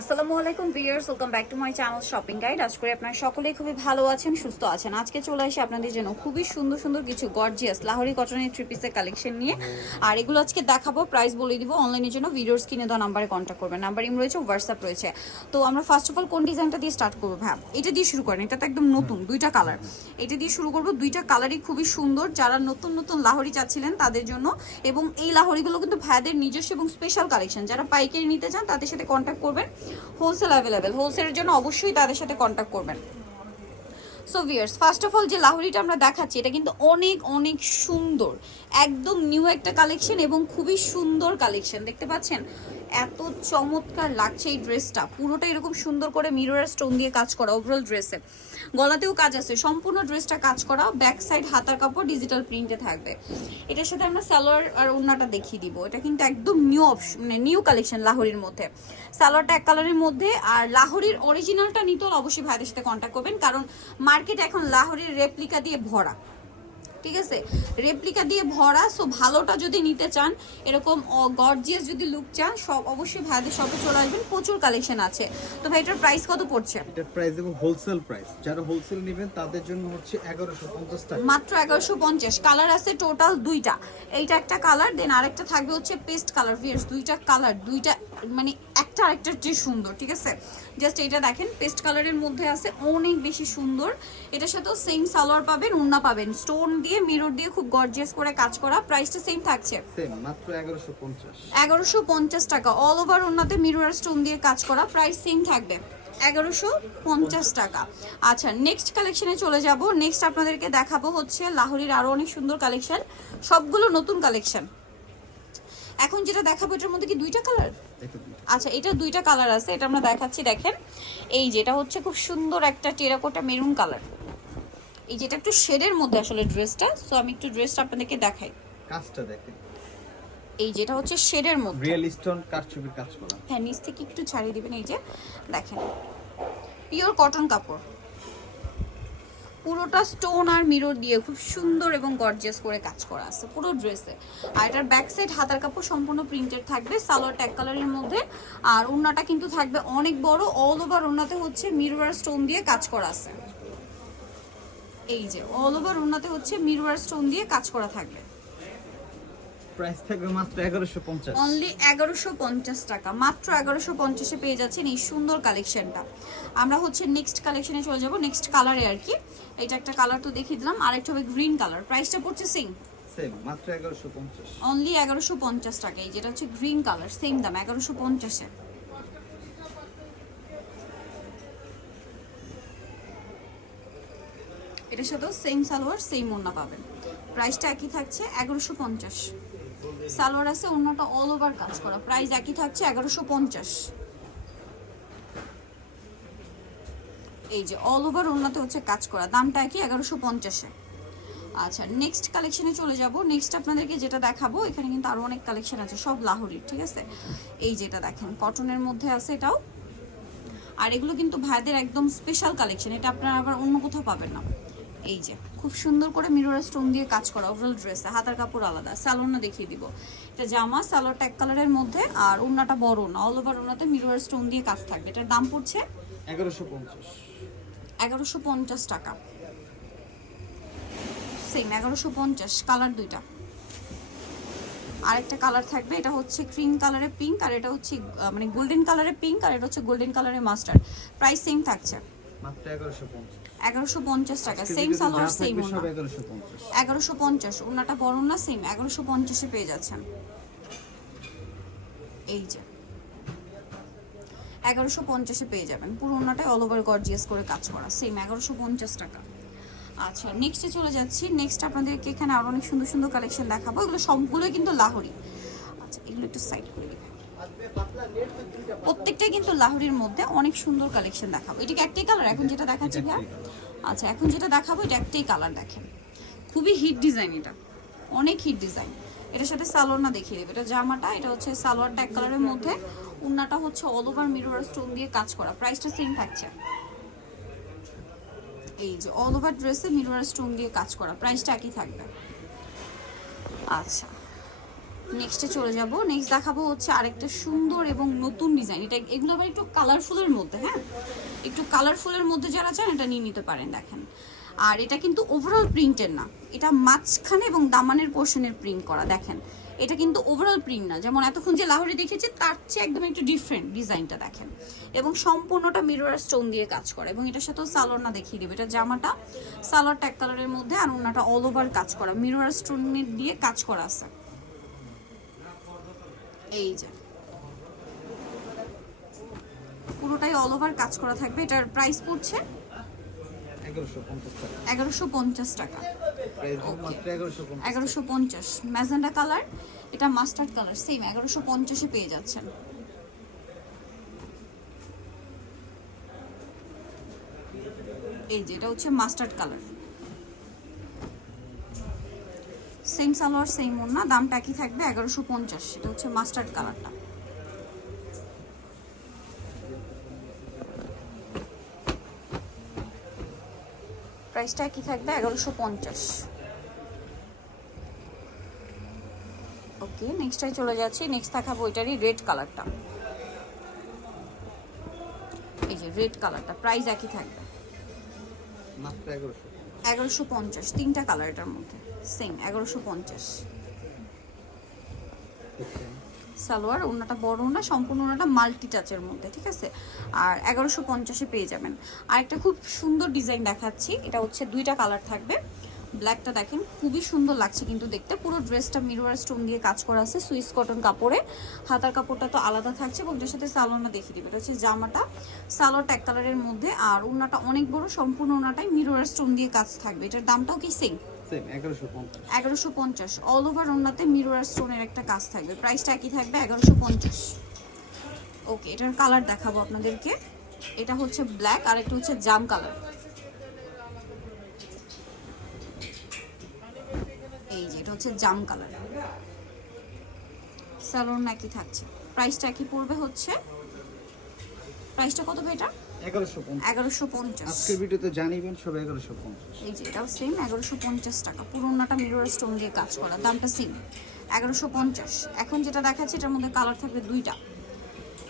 আসসালামু আলাইকুম viewers, welcome back to my channel shopping guide. আজ করে আপনারা সকলেই খুবই ভালো আছেন, সুস্থ আছেন। আজকে চলে আসি আপনাদের জন্য খুবই সুন্দর সুন্দর কিছু গর্জিয়াস লাহোরি কটনের থ্রি পিসের কালেকশন নিয়ে। আর এগুলো আজকে দেখাবো প্রাইস বলে দিব অনলাইনের জন্য ভিডিওস কিনে দেওয়া নাম্বারে কন্ট্যাক্ট করবেন। নাম্বার ইম রয়েছে হোয়াটসঅ্যাপ রয়েছে। তো আমরা ফার্স্ট অফ অল কোন ডিজাইনটা দিয়ে স্টার্ট করব হ্যাঁ এটা দিয়ে শুরু করেন, এটা তো একদম নতুন, দুইটা কালার এটা দিয়ে শুরু করব, দুইটা কালারই খুবই সুন্দর। যারা নতুন নতুন লাহোরি চাচ্ছিলেন তাদের জন্য। এবং এই লাহোরিগুলো কিন্তু ভাইদের নিজস্ব এবং স্পেশাল কালেকশন যারা পাইকারি নিতে চান তাদের সাথে কন্ট্যাক্ট করবেন। হোলসেল অ্যাভেলেবেল হোলসেলের জন্য অবশ্যই তাদের সাথে কন্ট্যাক্ট করবেন। So viewers first of all যে লাহুরিটা আমরা দেখাচ্ছি, এটা কিন্তু অনেক অনেক সুন্দর। একদম নিউ একটা কালেকশন এবং খুবই সুন্দর কালেকশন দেখতে পাচ্ছেন? এত চমৎকার লাগছে এই ড্রেসটা পুরোটা এরকম সুন্দর করে মিরর স্টোন দিয়ে কাজ করা ওভারঅল ড্রেসে গলাতেও কাজ আছে, সম্পূর্ণ ড্রেসটা কাজ করা ব্যাক সাইড হাতার কাপড় ডিজিটাল প্রিন্টে থাকবে। এটার সাথে আমরা সালোয়ার আর ওড়নাটা দেখিয়ে দিব। এটা কিন্তু একদম নিউ অপশন মানে নিউ কালেকশন লাহোরির মধ্যে। সালোয়ারটা এক কালারের মধ্যে, আর লাহোরির অরিজিনালটা নিতে অবশ্যই ভাইদের সাথে কন্ট্যাক্ট করবেন, কারণ মার্কেট এখন লাহোরির রেপ্লিকা দিয়ে ভরা। ঠিক আছে? রেপ্লিকা দিয়ে ভরা সো ভালোটা যদি নিতে চান এরকম গর্জিয়াস যদি লুক চান সব অবশ্যই ভাইদের শপে চলে আসবেন প্রচুর কালেকশন আছে। তো ভাই এটার প্রাইস কত পড়ছে? এটার প্রাইস দেবো হোলসেল প্রাইস যারা হোলসেল নেবেন তাদের জন্য হচ্ছে এগারোশো পঞ্চাশ টাকা। মাত্র এগারোশো পঞ্চাশ। কালার আছে টোটাল দুইটা। এইটা একটা কালার দেন আরেকটা থাকবে হচ্ছে পেস্ট কালার ভিয়ার্স দুইটা কালার দুইটা মানে একটা আরেকটার চেয়ে সুন্দর ঠিক আছে? জাস্ট এটা দেখেন পেস্ট কালারের মধ্যে আছে অনেক বেশি সুন্দর। এটার সাথেও সেম সালোয়ার পাবেন উন্না পাবেন। স্টোন দিয়ে মিরর দিয়ে খুব গর্জিয়াস করে কাজ করা প্রাইসটা সেম থাকছে। এগারোশো পঞ্চাশ। টাকা। অল ওভার ওনাতে মিরর স্টোন দিয়ে কাজ করা প্রাইস সেম থাকবে। এগারোশো পঞ্চাশ টাকা। আচ্ছা নেক্সট কালেকশনে চলে যাব। নেক্সট আপনাদেরকে দেখাবো হচ্ছে লাহোরির আরও অনেক সুন্দর কালেকশন সবগুলো নতুন কালেকশন এখন যেটা দেখাবো এটার মধ্যে কি দুইটা কালার আচ্ছা এটা দুইটা কালার আছে এটা আমরা দেখাচ্ছি দেখেন। এই যেটা হচ্ছে খুব সুন্দর একটা টেরাকোটা মেরুন কালার এই যেটা একটু শেডের মধ্যে আসলে ড্রেসটা সো আমি একটু ড্রেসটা আপনাদেরকে দেখাই। কাজটা দেখেন। এই যেটা হচ্ছে শেডের মধ্যে। রিয়েল স্টোন কারচুপির কাজ করা। হ্যাঁ নিচ থেকে একটু ছাড়িয়ে দিবেন এই যে দেখেন। পিওর কটন কাপড়। পুরোটা স্টোন আর মিরর দিয়ে খুব সুন্দর এবং গর্জিয়াস করে কাজ করা আছে, পুরো ড্রেসে আর এটার ব্যাক সাইড হাতার কাপড় সম্পূর্ণ প্রিন্টেড থাকবে, সালোয়ার ট্যাক কালারের মধ্যে। আর ওড়নাটা কিন্তু থাকবে অনেক বড় অল ওভার ওড়নাতে হচ্ছে মিরর স্টোন দিয়ে কাজ করা আছে। এই যে অল ওভার ওড়নাতে হচ্ছে মিরর স্টোন দিয়ে কাজ করা থাকবে। প্রাইস থাকবে মাত্র এগারোশো পঞ্চাশ। অনলি এগারোশো পঞ্চাশ টাকা। মাত্র এগারোশো পঞ্চাশে পেয়ে যাচ্ছেন এই সুন্দর কালেকশনটা আমরা হচ্ছে নেক্সট কালেকশনে চলে যাব। নেক্সট কালারে আর কি। এটা একটা কালার তো দেখিয়ে দিলাম। আরেকটা হবে গ্রিন কালার প্রাইসটা পড়ছে সিং সেম মাত্র এগারোশো পঞ্চাশ। অনলি এগারোশো পঞ্চাশ টাকা। এই যেটা হচ্ছে গ্রিন কালার সেম দাম এগারোশো পঞ্চাশে। এটার সাথেও সেম সালোয়ার সেম ওড়না পাবেন। প্রাইসটা একই থাকছে এগারোশো পঞ্চাশ। সালোয়ার আছে অন্যটা অল ওভার কাজ করা। প্রাইস একই থাকছে, এগারোশো পঞ্চাশ। এই যে অল ওভার ওড়নাতে হচ্ছে কাজ করা। দামটা একই, এগারোশো পঞ্চাশে। আচ্ছা নেক্সট কালেকশনে চলে যাব। নেক্সট আপনাদেরকে যেটা দেখাবো, এখানে কিন্তু আরও অনেক কালেকশন আছে, সব লাহোরির, ঠিক আছে? এই যেটা দেখেন কটনের মধ্যে আছে এটাও। আর এগুলো কিন্তু ভাইদের একদম স্পেশাল কালেকশন এটা আপনারা আবার অন্য কোথাও পাবেন না। এই যে খুব সুন্দর করে মিরর স্টোন দিয়ে কাজ করা ওভারঅল ড্রেসে হাতার কাপড় আলাদা স্যালোনা দেখিয়ে দিব। এটা জামা সালোয়ার ট্যাক কালারের মধ্যে আর ওড়নাটা বড় না অল ওভার ওড়নাতে মিরর স্টোন দিয়ে কাজ থাকবে। এটার দাম পড়ছে এগারোশো পঞ্চাশ। এগারোশো পঞ্চাশ টাকা। সেম এগারোশো পঞ্চাশ কালার দুইটা। আরেকটা কালার থাকবে এটা হচ্ছে ক্রিম কালারের পিঙ্ক আর এটা হচ্ছে মানে গোল্ডেন কালারের পিঙ্ক আর এটা হচ্ছে গোল্ডেন কালারের মাস্টার্ড প্রাইস সেম থাকছে। এগারোশো পঞ্চাশ। টাকা সেম সালোয়ার সেম এগারোশো পঞ্চাশ। এগারোশো পঞ্চাশ ওনাটা বড় না সেম এগারোশো পঞ্চাশে পেয়ে যাচ্ছেন। এই যে। এগারোশো পঞ্চাশে পেয়ে যাবেন পুরো ওনাটাই অল ওভার গর্জিয়াস করে কাজ করা সেম এগারোশো পঞ্চাশ টাকা। আচ্ছা নেক্সটে চলে যাচ্ছি নেক্সট আপনাদেরকে এখানে আরও অনেক সুন্দর সুন্দর কালেকশন দেখাবো এগুলো সবগুলোই কিন্তু লাহোরি। আচ্ছা এগুলো একটু সাইড করে প্রত্যেকটাই কিন্তু লাহোরির মধ্যে অনেক সুন্দর কালেকশন দেখাবো। এটা একটাই কালার এখন যেটা দেখাচ্ছি ভাইয়া? আচ্ছা এখন যেটা দেখাবো এটা একটাই কালার দেখেন। খুবই হিট ডিজাইন এটা। অনেক হিট ডিজাইন এটার সাথে সালোয়ার না দেখিয়ে দেবে। এটা জামাটা এটা হচ্ছে সালোয়ারটা এক কালারের মধ্যে। উন্নাটা হচ্ছে অল ওভার মিরর স্টোন দিয়ে কাজ করা। প্রাইসটা সেম থাকছে। এই যে অল ওভার ড্রেসে মিরর স্টোন দিয়ে কাজ করা। প্রাইসটা একই থাকবে। আচ্ছা। নেক্সটে চলে যাব। নেক্সট দেখাবো হচ্ছে আরেকটা সুন্দর এবং নতুন ডিজাইন এটা এগুলো আবার একটু কালারফুলের মধ্যে হ্যাঁ? একটু কালারফুলের মধ্যে যারা চান, এটা নিয়ে নিতে পারেন, দেখেন। আর এটা কিন্তু ওভারঅল প্রিন্টের না। এটা মাঝখানে এবং দামানের পোর্শনের প্রিন্ট করা, দেখেন। এটা কিন্তু ওভারঅল প্রিন্ট না। যেমন এতক্ষণ যে লাহোরি দেখেছি তার চেয়ে একদম একটু ডিফারেন্ট ডিজাইনটা দেখেন। এবং সম্পূর্ণটা মিরর স্টোন দিয়ে কাজ করা। এবং এটার সাথেও সালোয়ার না দেখিয়ে দেবে। এটা জামাটা সালোয়ার ট্যাগ কালারের মধ্যে, আর ওনাটা অল ওভার কাজ করা। মিরর স্টোন দিয়ে কাজ করা আছে। এই যে। পুরোটাই অল ওভার কাজ করা থাকবে। এটার প্রাইস পড়ছে? এগারোশো পঞ্চাশ টাকা। এগারোশো পঞ্চাশ ম্যাজেন্ডা কালার এটা মাস্টার্ড কালার সেম এগারোশো পঞ্চাশে পেয়ে যাচ্ছেন। এই যে এটা হচ্ছে mustard colour same salwar same ওড়না দামটা একই থাকবে এগারোশো পঞ্চাশ। এটা হচ্ছে মাস্টার্ড কালারটা প্রাইসটা একই থাকবে এগারোশো পঞ্চাশ। ওকে নেক্সটটাই চলে যাচ্ছি। নেক্সট দেখাবো ওইটারই রেড কালারটা এই যে রেড কালারটা প্রাইস একই থাকবে। এগারোশো। পঞ্চাশ তিনটা কালার এটার মধ্যে। সেম, এগারোশো পঞ্চাশ। সালোয়ার ওনাটা বড় ওনা সম্পূর্ণ ওনাটা মাল্টি টাচের মধ্যে, ঠিক আছে? আর এগারোশো পঞ্চাশে পেয়ে যাবেন। আর একটা খুব সুন্দর ডিজাইন দেখাচ্ছি, এটা হচ্ছে দুইটা কালার থাকবে। ব্ল্যাকটা দেখেন, খুবই সুন্দর লাগছে কিন্তু দেখতে। পুরো ড্রেসটা মিরর স্টোন দিয়ে কাজ করা আছে, সুইস কটন কাপড়ে। হাতার কাপড়টা তো আলাদা থাকছে এবং সাথে সালোয়ারটা দেখিয়ে দিবে। এটা হচ্ছে জামাটা। সালোয়ার ট্যাগ কালারের মধ্যে, আর ওনাটা অনেক বড়, সম্পূর্ণ ওনাটাই মিরর স্টোন দিয়ে কাজ থাকবে। এটার দামটাও কি সেম এগারোশো পঞ্চাশ। অল ওভার ওনাতে মিরর স্টোনের একটা কাজ থাকবে। প্রাইসটা একই থাকবে, এগারোশো পঞ্চাশ। ওকে এটার কালার দেখাবো আপনাদেরকে। এটা হচ্ছে ব্ল্যাক আর একটা হচ্ছে জাম কালার এই যে, এটা হচ্ছে জাম কালার স্যালোন একই থাকছে। প্রাইসটা একই পড়বে হচ্ছে প্রাইসটা কত ভাই এটা? এগারোশো পঞ্চাশ। এগারোশো পঞ্চাশ। আজকের ভিডিওতে জানিবেন সব এগারোশো পঞ্চাশ। এই যে এটাও সেম এগারোশো পঞ্চাশ টাকা। পুরোনাটা মিরর স্টোন দিয়ে কাজ করা দামটা সেম এগারোশো পঞ্চাশ। এখন যেটা দেখাচ্ছে এটার মধ্যে কালার থাকবে দুইটা।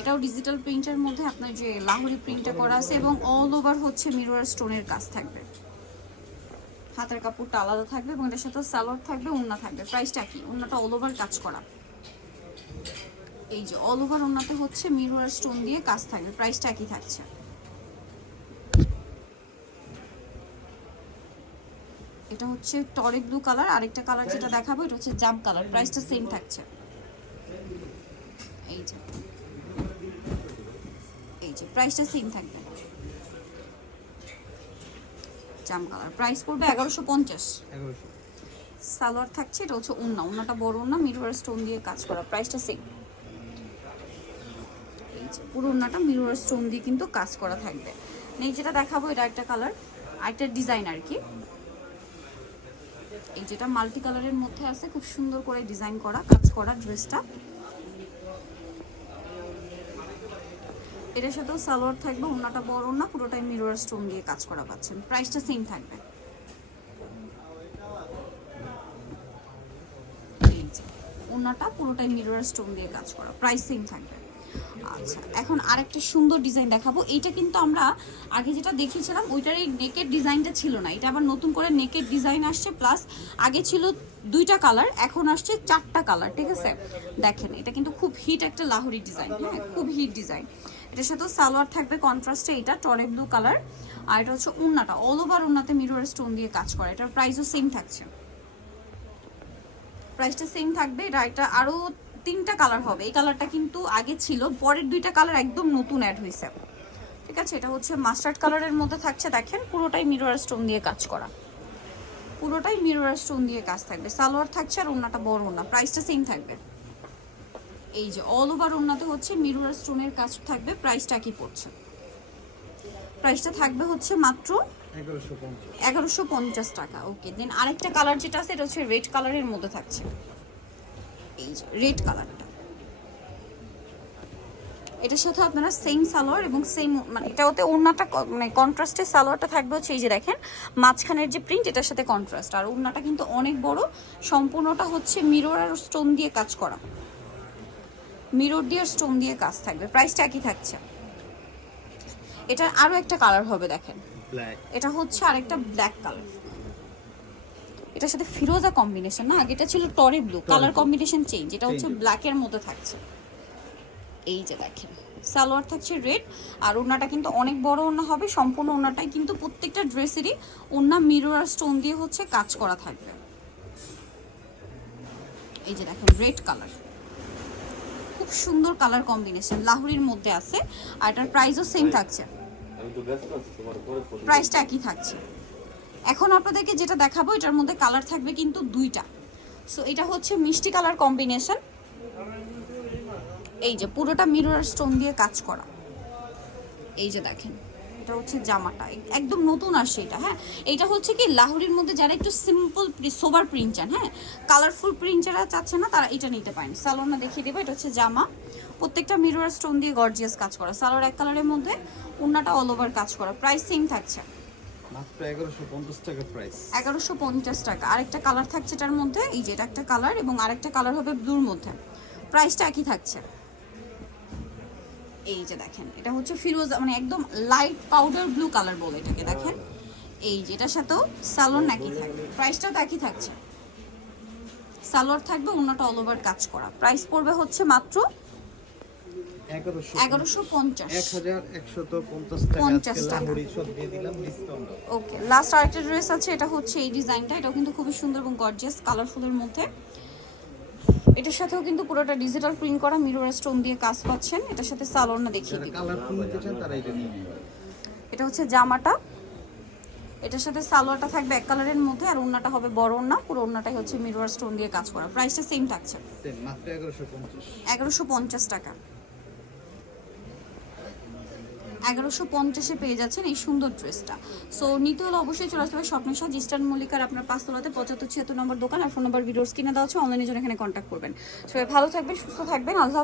এটাও ডিজিটাল প্রিন্টের মধ্যে আপনার যে লাহোরি প্রিন্টটা করা আছে এবং অল ওভার হচ্ছে মিরর স্টোনের কাজ থাকবে। হাতের কাপড়টা আলাদা থাকবে এবং এটার সাথে সালোয়ার থাকবে ওন্না থাকবে। প্রাইসটা কি ওন্নাটা অল ওভার কাজ করা। এই যে অল ওভার ওন্নাতে হচ্ছে মিরর স্টোন দিয়ে কাজ থাকবে প্রাইসটা একই থাকছে। এটা হচ্ছে টরে ব্লু কালার আরেকটা কালার যেটা দেখাবো এটা হচ্ছে জাম কালার প্রাইসটা সেম থাকছে। এই যে এই যে প্রাইসটা সেম থাকবে। জাম কালার প্রাইস পড়বে এগারোশো পঞ্চাশ। সালোয়ার থাকছে এটা হচ্ছে উন্না উন্নাটা বড় উন্না মিরর স্টোন দিয়ে কাজ করা প্রাইসটা সেম এই পুরো উন্নাটা মিরর স্টোন দিয়ে কিন্তু কাজ করা থাকবে। নেই যেটা দেখাবো, এটা একটা কালার আরেকটা ডিজাইন আর কি। এই যেটা মাল্টি কালারের মধ্যে আছে, খুব সুন্দর করে ডিজাইন করা, কাজ করা ড্রেসটা এটার সাথেও সালোয়ার থাকবে ওনাটা বড় না পুরোটাই মিরর স্টোন দিয়ে কাজ করা পাচ্ছেন। প্রাইসটা সেম থাকবে। ওনাটা পুরোটাই মিরর স্টোন দিয়ে কাজ করা প্রাইস সেম থাকবে। আচ্ছা এখন আরেকটা সুন্দর ডিজাইন দেখাবো। এইটা কিন্তু আমরা আগে যেটা দেখিয়েছিলাম ওইটার এই নেকের ডিজাইনটা ছিল না। এটা আবার নতুন করে নেকের ডিজাইন আসছে প্লাস আগে ছিল দুইটা কালার এখন আসছে চারটা কালার ঠিক আছে? দেখেন, এটা কিন্তু খুব হিট একটা লাহোরি ডিজাইন হ্যাঁ? খুব হিট ডিজাইন এটার সাথে সালোয়ার থাকবে কন্ট্রাস্টে এটা টরে ব্লু কালার আর এটা হচ্ছে উন্নাটা অল ওভার উন্নাতে মিরর স্টোন দিয়ে কাজ করা। এটার প্রাইসও সেম থাকছে। প্রাইসটা সেম থাকবে, এটা এটা আরও তিনটা কালার হবে। এই কালারটা কিন্তু আগে ছিল পরের দুইটা কালার একদম নতুন অ্যাড হয়েছে ঠিক আছে? এটা হচ্ছে মাস্টার্ড কালারের মধ্যে থাকছে। দেখেন পুরোটাই মিরর স্টোন দিয়ে কাজ করা। পুরোটাই মিরর স্টোন দিয়ে কাজ থাকবে। সালোয়ার থাকছে আর ওন্নাটা বড় ওন্না প্রাইসটা সেম থাকবে। এই যে অল ওভার ওনাতে হচ্ছে মিরর স্টোনের কাজ থাকবে। প্রাইসটা কি পড়ছে। প্রাইসটা থাকবে হচ্ছে মাত্র এগারোশো এগারোশো পঞ্চাশ টাকা। ওকে দেন আরেকটা কালার যেটা আছে এটা হচ্ছে রেড কালারের মধ্যে থাকছে। এই যে রেড কালারটা এটার সাথে আপনারা সেম সালোয়ার এবং সেম মানে এটাতে ওড়নাটা মানে কন্ট্রাস্টের সালোয়ারটা থাকবে হচ্ছে এই যে দেখেন মাঝখানের যে প্রিন্ট এটার সাথে কন্ট্রাস্ট আর ওড়নাটা কিন্তু অনেক বড় সম্পূর্ণটা হচ্ছে মিরর আর স্টোন দিয়ে কাজ করা। মিরর দিয়ে আর স্টোন দিয়ে কাজ থাকবে প্রাইসটা একই থাকছে। এটার আরও একটা কালার হবে দেখেন। এটা হচ্ছে আরেকটা ব্ল্যাক কালার এটার সাথে ফিরোজা কম্বিনেশন না? আগে এটা ছিল টরে ব্লু কালার কম্বিনেশন চেঞ্জ এটা হচ্ছে. ব্ল্যাকের মধ্যে থাকছে। এই যে দেখেন সালোয়ার থাকছে রেড আর ওড়নাটা কিন্তু অনেক বড় ওড়না হবে সম্পূর্ণ ওড়নাটাই কিন্তু প্রত্যেকটা ড্রেসেরই ওড়না মিরর আর স্টোন দিয়ে হচ্ছে কাজ করা থাকবে। এই যে দেখেন রেড কালার খুব সুন্দর কালার কম্বিনেশন লাহোরির মধ্যে আছে আর এটার প্রাইসও সেম থাকছে। প্রাইসটা একই থাকছে। এখন আপনাদেরকে যেটা দেখাবো, এটার মধ্যে কালার থাকবে কিন্তু দুইটা। সো এটা হচ্ছে মিষ্টি কালার কম্বিনেশন এই যে, পুরোটা মিরর স্টোন দিয়ে কাজ করা। এই যে দেখেন, এটা হচ্ছে জামাটা। একদম নতুন আসছে এটা হ্যাঁ? এটা হচ্ছে কি, লাহোরির মধ্যে যারা একটু সিম্পল সোবার প্রিন্ট চান হ্যাঁ? কালারফুল প্রিন্ট যারা চাচ্ছে না, তারা এটা নিতে পারেন। সালোয়ার না দেখিয়ে দেবো, এটা হচ্ছে জামা। প্রত্যেকটা মিরর স্টোন দিয়ে গর্জিয়াস কাজ করা। সালোয়ার এক কালারের মধ্যে ওড়নাটা অল ওভার কাজ করা। প্রাইস সেম থাকছে। মাত্র এগারোশো পঞ্চাশ টাকা প্রাইস এগারোশো পঞ্চাশ টাকা। আরেকটা কালার থাকছে এটার মধ্যে এই যে এটা একটা কালার এবং আরেকটা কালার হবে ব্লুর মধ্যে। প্রাইসটা একই থাকছে। এই যে দেখেন এটা হচ্ছে ফিরোজা মানে একদম লাইট পাউডার ব্লু কালার বলে এটাকে দেখেন। এই যে এটার সাথেও সালোয়ার একই থাকবে প্রাইসটাও তো একই থাকছে। সালোয়ার থাকবে অন্যটা অল ওভার কাজ করা। প্রাইস পড়বে হচ্ছে মাত্র ওকে লাস্ট আরেকটা ড্রেস আছে এটা হচ্ছে এই ডিজাইনটা এটাও কিন্তু খুবই সুন্দর এবং গর্জিয়াস কালারফুলের মধ্যে। এটার সাথেও কিন্তু পুরোটা ডিজিটাল প্রিন্ট করা মিরর স্টোন দিয়ে কাজ পাচ্ছেন এটার সাথে দেখিয়ে এটা হচ্ছে জামাটা। এটার সাথে সালোয়ারটা থাকবে এক কালারের মধ্যে আর হবে বড় পুরো হচ্ছে মিরর স্টোন দিয়ে কাজ করা। প্রাইসটা সেম থাকছে। সেম মাত্র এগারোশো পঞ্চাশ। এগারোশো পঞ্চাশ টাকা। এগারোশো পঞ্চাশে পেয়ে যাচ্ছেন এই সুন্দর ড্রেসটা সো নিতে হলে অবশ্যই চলে আসতে হবে স্বপ্নের সাজ ইস্টার্ন মল্লিকার আপনার পাঁচতলাতে পঁচাত্তর ছিয়াত্তর নম্বর দোকান আর ফোন নম্বর ভিডিওস কিনে দেওয়া হচ্ছে অনলাইনে জন্য এখানে কন্ট্যাক্ট করবেন। সবাই ভালো থাকবেন, সুস্থ থাকবেন, আল্লাহ